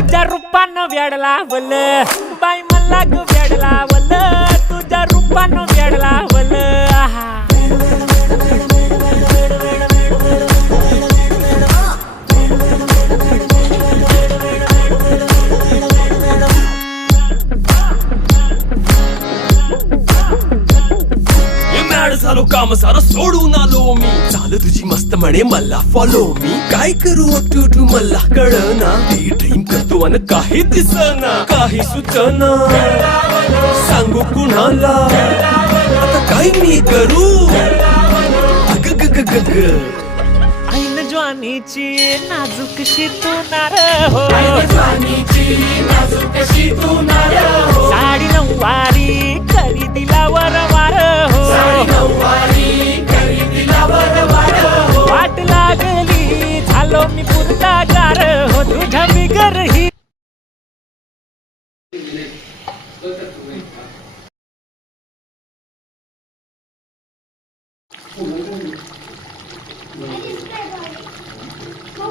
तुझ्या रूपानं वेडला वल बाई मला ग वेडला वल तुझ्या रूपानं वेडला वल झालो काम सारं सोडून आलो मी चाल तुझी मस्त म्हणे मला फॉलो मी काय करू टू मला कळना ती ड्रीम करतो अन काही दिसना काही सुचना सांगू कुणाला आता काय मी करू अग ग ग ग ग ऐन ज्वानीची नाजूकशी तू नार हो साडी नऊवारी करी दिला वरवार हो वाट लागली झालो मी पुरता गार हो तुझ्या बिगर ही How